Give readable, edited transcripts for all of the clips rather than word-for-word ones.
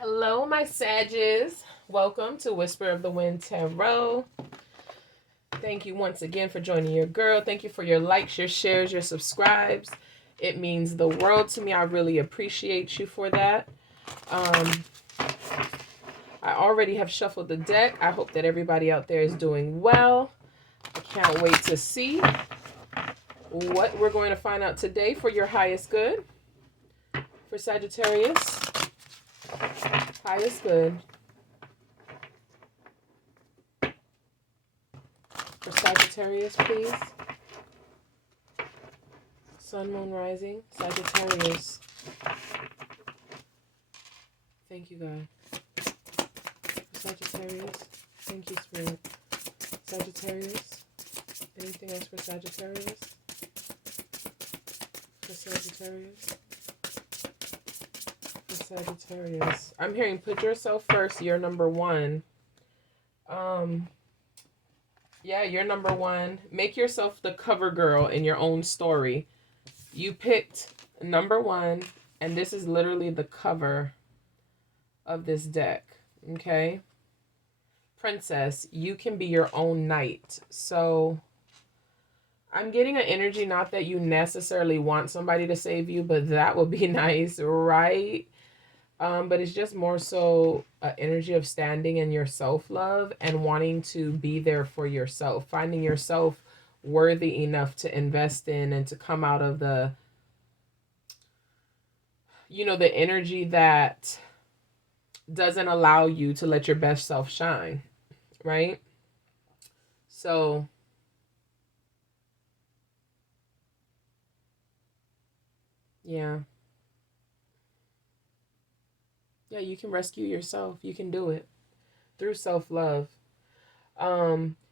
Hello, my Sages. Welcome to Whisper of the Wind Tarot. Thank you once again for joining your girl. Thank you for your likes, your shares, your subscribes. It means the world to me. I really appreciate you for that. I already have shuffled the deck. I hope that everybody out there is doing well. I can't wait to see what we're going to find out today for your highest good. For Sagittarius, highest good. For Sagittarius, please. Sun, Moon, Rising, Sagittarius. Thank you, God. Sagittarius. Thank you, Spirit. Sagittarius. Anything else for Sagittarius? For Sagittarius. For Sagittarius. I'm hearing put yourself first. You're number one. Yeah, you're number one. Make yourself the cover girl in your own story. You picked number one, and this is literally the cover of this deck. Okay? Princess, you can be your own knight. So I'm getting an energy, not that you necessarily want somebody to save you, but that would be nice, right? But it's just more so an energy of standing in your self-love and wanting to be there for yourself, finding yourself worthy enough to invest in and to come out of the, the energy that doesn't allow you to let your best self shine, right? So yeah, you can rescue yourself. You can do it through self-love.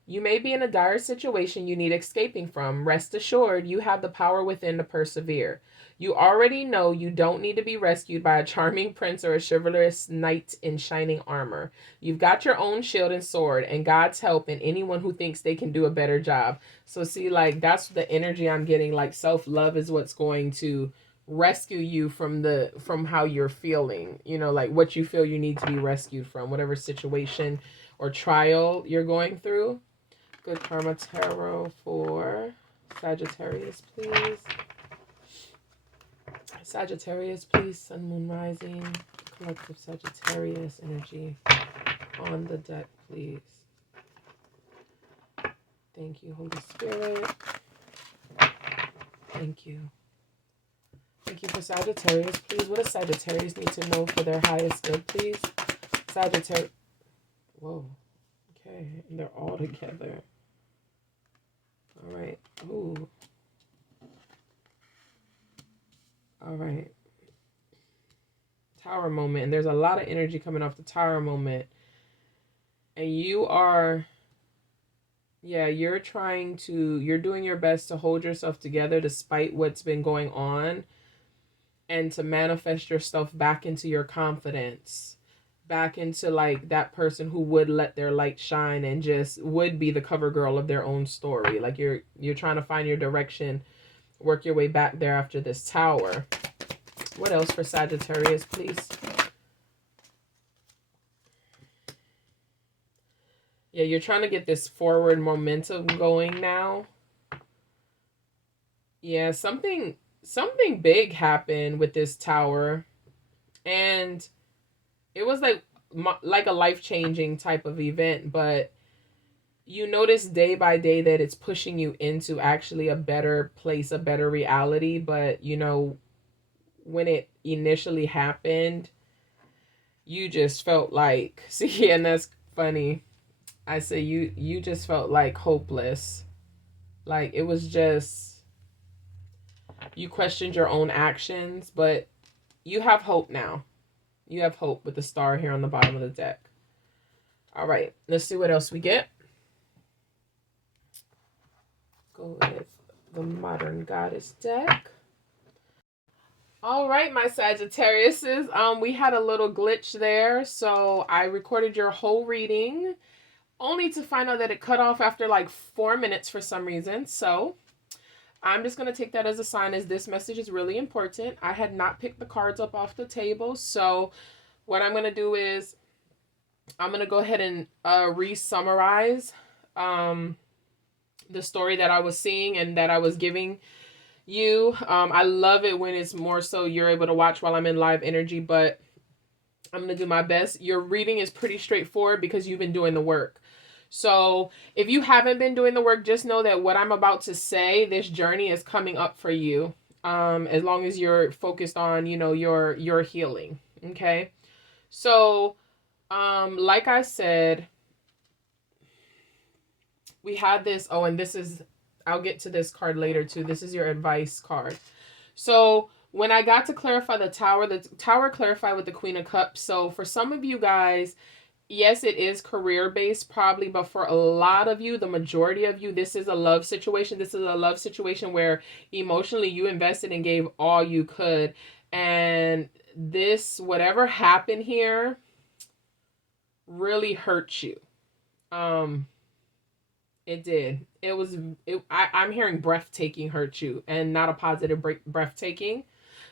You may be in a dire situation you need escaping from. Rest assured, you have the power within to persevere. You already know you don't need to be rescued by a charming prince or a chivalrous knight in shining armor. You've got your own shield and sword and God's help and anyone who thinks they can do a better job. So see, like, that's the energy I'm getting. Like, self-love is what's going to rescue you from how you're feeling, like what you feel you need to be rescued from, whatever situation or trial you're going through. Good Karma Tarot for Sagittarius, please. Sagittarius, please. Sun, Moon, Rising. Collective Sagittarius energy on the deck, please. Thank you, Holy Spirit. Thank you. Thank you for Sagittarius, please. What does Sagittarius need to know for their highest good, please? Sagittarius. Whoa. Okay. And they're all together. All right. Ooh. All right. Tower moment. And there's a lot of energy coming off the tower moment. And you are, you're doing your best to hold yourself together despite what's been going on and to manifest yourself back into your confidence, back into like that person who would let their light shine and just would be the cover girl of their own story. Like you're trying to find your direction, work your way back there after this tower. What else for Sagittarius, please? Yeah, you're trying to get this forward momentum going now. Yeah, something big happened with this tower, and it was like a life-changing type of event, but you notice day by day that it's pushing you into actually a better place, a better reality. But when it initially happened, you just felt like, see, and that's funny, I say you just felt like hopeless. Like it was just, you questioned your own actions, but you have hope now. You have hope with the star here on the bottom of the deck. All right, let's see what else we get. Go with the Modern Goddess deck. All right, my Sagittariuses. We had a little glitch there, so I recorded your whole reading, only to find out that it cut off after like 4 minutes for some reason. So I'm just going to take that as a sign as this message is really important. I had not picked the cards up off the table, so what I'm going to do is I'm going to go ahead and re-summarize the story that I was seeing and that I was giving you. I love it when it's more so you're able to watch while I'm in live energy, but I'm going to do my best. Your reading is pretty straightforward because you've been doing the work. So if you haven't been doing the work, just know that what I'm about to say, this journey is coming up for you. As long as you're focused on, your healing. Okay. So, like I said, we had this. Oh, and this is, I'll get to this card later too. This is your advice card. So when I got to clarify the tower clarified with the Queen of Cups. So for some of you guys, yes, it is career based probably, but for a lot of you, the majority of you, this is a love situation. This is a love situation where emotionally you invested and gave all you could. And this, whatever happened here, really hurt you. It did. I'm hearing breathtaking hurt you, and not a positive breathtaking.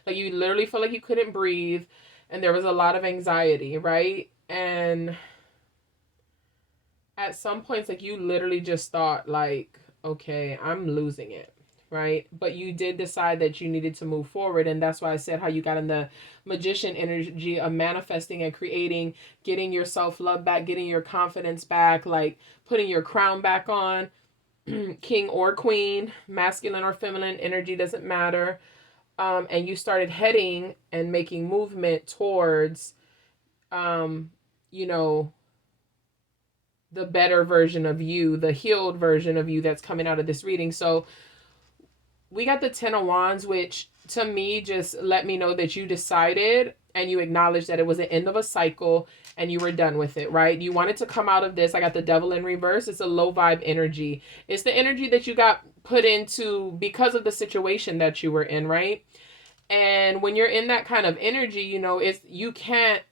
Like you literally felt like you couldn't breathe, and there was a lot of anxiety, right? And at some points, like you literally just thought like, okay, I'm losing it, right? But you did decide that you needed to move forward. And that's why I said how you got in the magician energy of manifesting and creating, getting your self-love back, getting your confidence back, like putting your crown back on. King or queen, masculine or feminine energy, doesn't matter. And you started heading and making movement towards, you know, the better version of you, the healed version of you that's coming out of this reading. So we got the 10 of Wands, which to me just let me know that you decided and you acknowledged that it was the end of a cycle and you were done with it, right? You wanted to come out of this. I got the Devil in reverse. It's a low vibe energy. It's the energy that you got put into because of the situation that you were in, right? And when you're in that kind of energy, it's you can't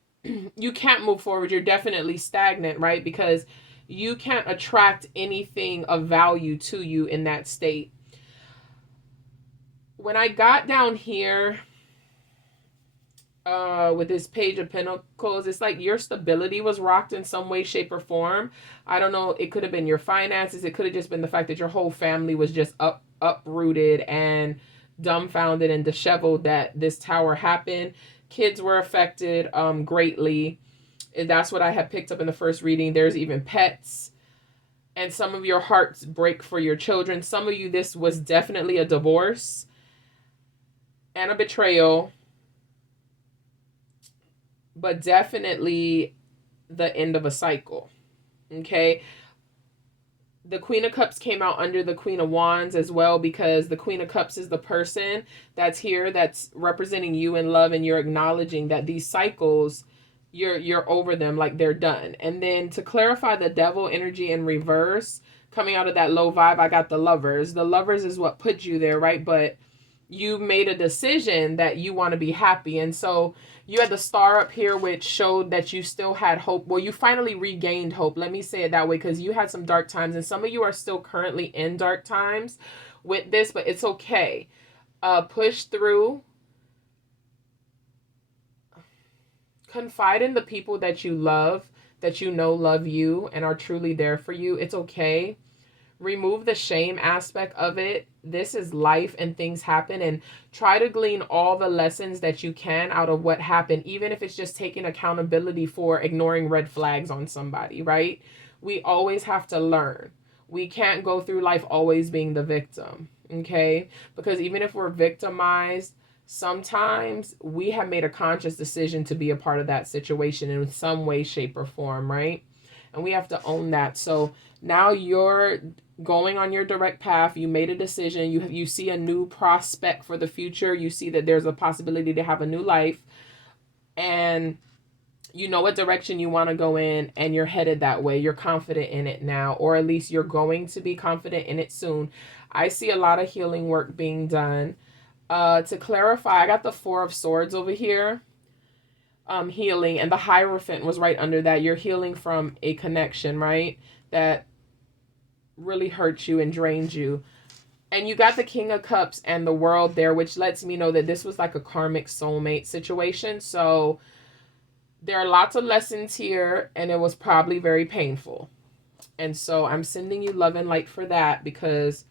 move forward. You're definitely stagnant, right? Because you can't attract anything of value to you in that state. When I got down here with this Page of Pentacles, it's like your stability was rocked in some way, shape, or form. I don't know. It could have been your finances. It could have just been the fact that your whole family was just uprooted and dumbfounded and disheveled that this tower happened. Kids were affected greatly. That's what I had picked up in the first reading. There's even pets. And some of your hearts break for your children. Some of you, this was definitely a divorce and a betrayal. But definitely the end of a cycle. Okay. The Queen of Cups came out under the Queen of Wands as well, because the Queen of Cups is the person that's here, that's representing you in love, and you're acknowledging that these cycles, you're over them, like they're done. And then to clarify the Devil energy in reverse, coming out of that low vibe, I got the Lovers. The Lovers is what put you there, right? But you made a decision that you want to be happy. And so you had the Star up here, which showed that you still had hope. Well, you finally regained hope. Let me say it that way, because you had some dark times, and some of you are still currently in dark times with this, but it's okay. Push through. Confide in the people that you love, that you know love you and are truly there for you. It's okay. Remove the shame aspect of it. This is life and things happen, and try to glean all the lessons that you can out of what happened, even if it's just taking accountability for ignoring red flags on somebody, right? We always have to learn. We can't go through life always being the victim, okay? Because even if we're victimized, sometimes we have made a conscious decision to be a part of that situation in some way, shape, or form, right? And we have to own that. So now you're going on your direct path. You made a decision. You see a new prospect for the future. You see that there's a possibility to have a new life, and you know what direction you want to go in, and you're headed that way. You're confident in it now, or at least you're going to be confident in it soon. I see a lot of healing work being done. To clarify, I got the Four of Swords over here. Healing, and the Hierophant was right under that. You're healing from a connection, right? That really hurt you and drained you. And you got the King of Cups and the World there, which lets me know that this was like a karmic soulmate situation. So There are lots of lessons here, and it was probably very painful. And so I'm sending you love and light for that, because,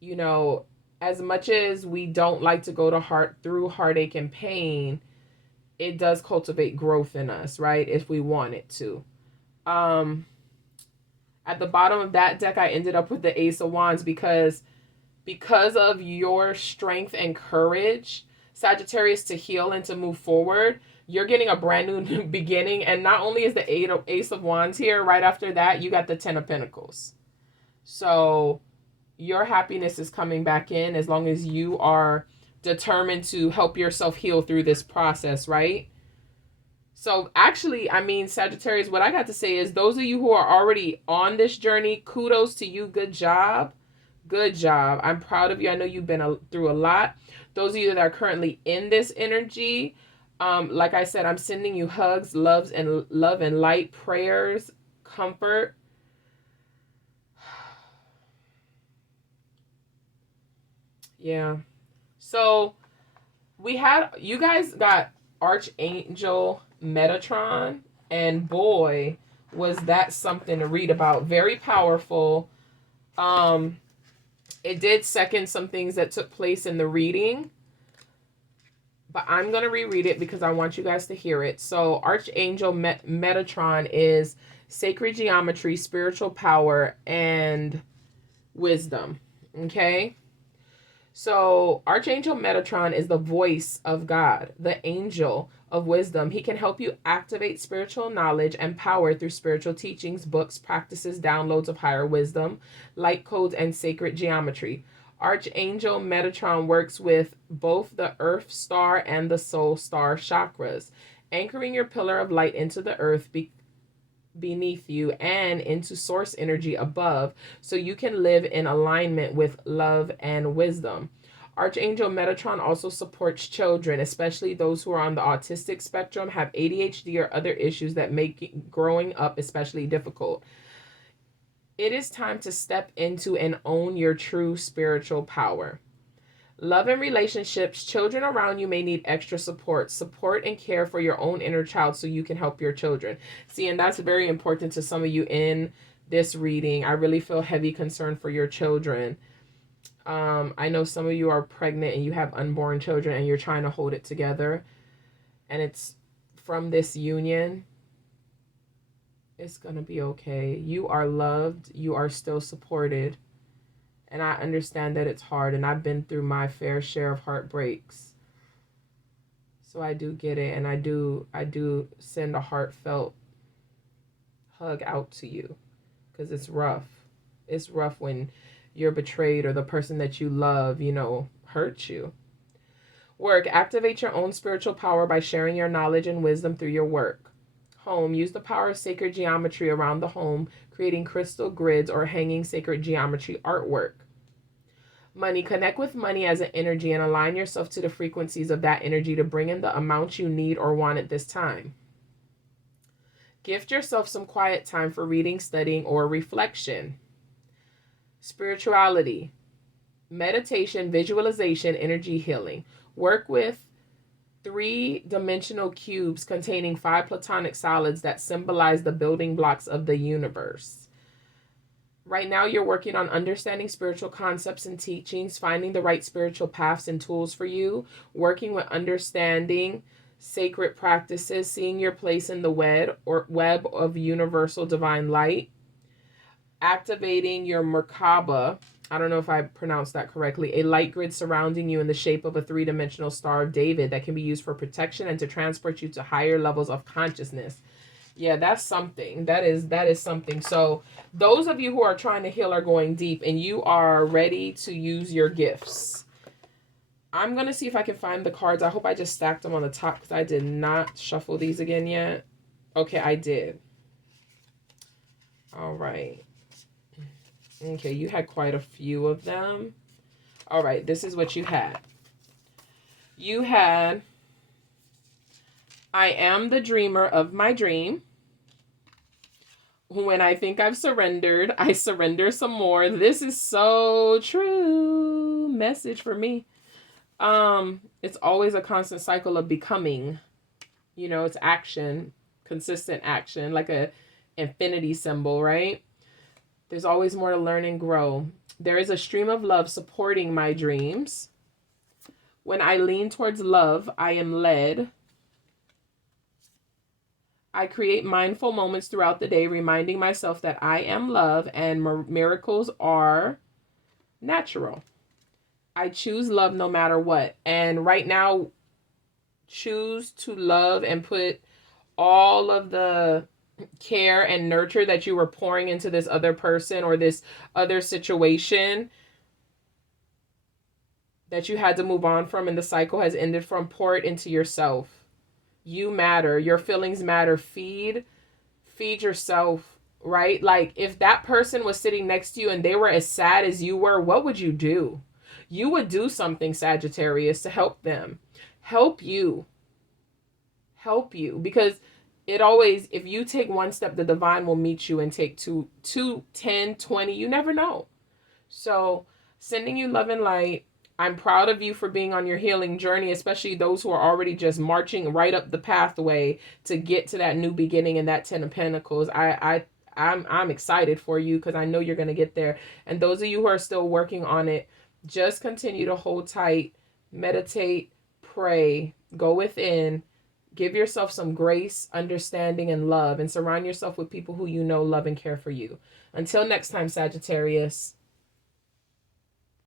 you know, as much as we don't like to go to through heartache and pain, it does cultivate growth in us, right? If we want it to. Um, at the bottom of that deck, I ended up with the Ace of Wands, because of your strength and courage, Sagittarius, to heal and to move forward, you're getting a brand new beginning. And not only is the Ace of Wands here, right after that, you got the Ten of Pentacles. So your happiness is coming back in, as long as you are determined to help yourself heal through this process, right? So actually, I mean, Sagittarius, what I got to say is, those of you who are already on this journey, kudos to you. Good job. Good job. I'm proud of you. I know you've been through a lot. Those of you that are currently in this energy, like I said, I'm sending you hugs, love and light, prayers, comfort. Yeah. So you guys got Archangel Metatron, and boy, was that something to read about. Very powerful. It did second some things that took place in the reading, but I'm going to reread it because I want you guys to hear it. So Archangel Metatron is sacred geometry, spiritual power, and wisdom. Okay? So Archangel Metatron is the voice of God, the angel of wisdom. He can help you activate spiritual knowledge and power through spiritual teachings, books, practices, downloads of higher wisdom, light codes, and sacred geometry. Archangel Metatron works with both the earth star and the soul star chakras, anchoring your pillar of light into the earth beneath you and into source energy above, so you can live in alignment with love and wisdom. Archangel Metatron also supports children, especially those who are on the autistic spectrum, have ADHD, or other issues that make growing up especially difficult. It is time to step into and own your true spiritual power. Love and relationships. Children around you may need extra support. Support and care for your own inner child so you can help your children. See, and that's very important to some of you in this reading. I really feel heavy concern for your children. I know some of you are pregnant and you have unborn children and you're trying to hold it together. And it's from this union. It's going to be okay. You are loved. You are still supported. And I understand that it's hard, and I've been through my fair share of heartbreaks. So I do get it, and I do send a heartfelt hug out to you, because it's rough. It's rough when you're betrayed or the person that you love, hurts you. Work. Activate your own spiritual power by sharing your knowledge and wisdom through your work. Home. Use the power of sacred geometry around the home, creating crystal grids or hanging sacred geometry artwork. Money. Connect with money as an energy and align yourself to the frequencies of that energy to bring in the amount you need or want at this time. Gift yourself some quiet time for reading, studying, or reflection. Spirituality. Meditation, visualization, energy healing. Work with 3-dimensional cubes containing 5 platonic solids that symbolize the building blocks of the universe. Right now, you're working on understanding spiritual concepts and teachings, finding the right spiritual paths and tools for you, working with understanding sacred practices, seeing your place in the web of universal divine light, activating your Merkaba. I don't know if I pronounced that correctly. A light grid surrounding you in the shape of a 3-dimensional Star of David that can be used for protection and to transport you to higher levels of consciousness. Yeah, that's something. That is something. So those of you who are trying to heal are going deep, and you are ready to use your gifts. I'm going to see if I can find the cards. I hope I just stacked them on the top because I did not shuffle these again yet. Okay, I did. All right. Okay, you had quite a few of them. All right, this is what you had. You had, I am the dreamer of my dream. When I think I've surrendered, I surrender some more. This is so true. Message for me. It's always a constant cycle of becoming. You know, it's action, consistent action, like a infinity symbol, right? There's always more to learn and grow. There is a stream of love supporting my dreams. When I lean towards love, I am led. I create mindful moments throughout the day, reminding myself that I am love and miracles are natural. I choose love no matter what. And right now, choose to love and put all of the care and nurture that you were pouring into this other person or this other situation that you had to move on from and the cycle has ended from, pour it into yourself. You matter. Your feelings matter. Feed yourself, right? Like if that person was sitting next to you and they were as sad as you were, what would you do? You would do something, Sagittarius, to help them. Help you. Help you. Because it always, if you take one step, the divine will meet you and take two, 10, 20. You never know. So sending you love and light. I'm proud of you for being on your healing journey, especially those who are already just marching right up the pathway to get to that new beginning and that 10 of Pentacles. I'm excited for you because I know you're going to get there. And those of you who are still working on it, just continue to hold tight, meditate, pray, go within, give yourself some grace, understanding, and love, and surround yourself with people who you know love and care for you. Until next time, Sagittarius.